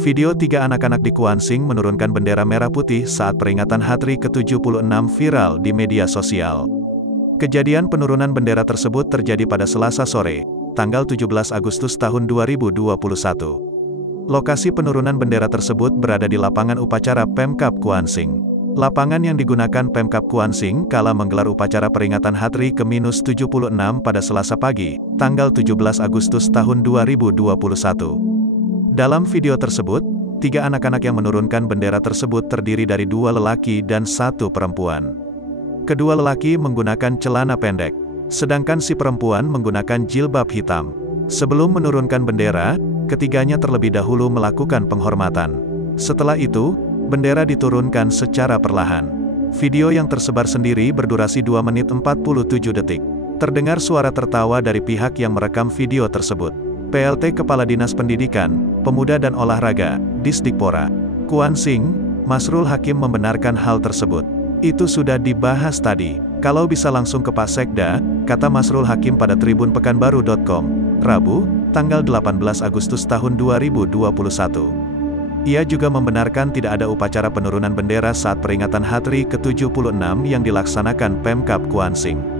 Video 3 anak-anak di Kuansing menurunkan bendera merah putih saat peringatan HTRI ke-76 viral di media sosial. Kejadian penurunan bendera tersebut terjadi pada Selasa sore, tanggal 17 Agustus tahun 2021. Lokasi penurunan bendera tersebut berada di lapangan upacara Pemkab Kuansing. Lapangan yang digunakan Pemkab Kuansing kala menggelar upacara peringatan HTRI ke-76 pada Selasa pagi, tanggal 17 Agustus tahun 2021. Dalam video tersebut, 3 anak-anak yang menurunkan bendera tersebut terdiri dari 2 lelaki dan 1 perempuan. Kedua lelaki menggunakan celana pendek, sedangkan si perempuan menggunakan jilbab hitam. Sebelum menurunkan bendera, ketiganya terlebih dahulu melakukan penghormatan. Setelah itu, bendera diturunkan secara perlahan. Video yang tersebar sendiri berdurasi 2 menit 47 detik. Terdengar suara tertawa dari pihak yang merekam video tersebut. PLT Kepala Dinas Pendidikan, Pemuda dan Olahraga, Disdikpora, Kuansing, Masrul Hakim membenarkan hal tersebut. Itu sudah dibahas tadi. Kalau bisa langsung ke Pak Sekda, kata Masrul Hakim pada tribunpekanbaru.com, Rabu, tanggal 18 Agustus tahun 2021. Ia juga membenarkan tidak ada upacara penurunan bendera saat peringatan HTRI ke-76 yang dilaksanakan Pemkab Kuansing.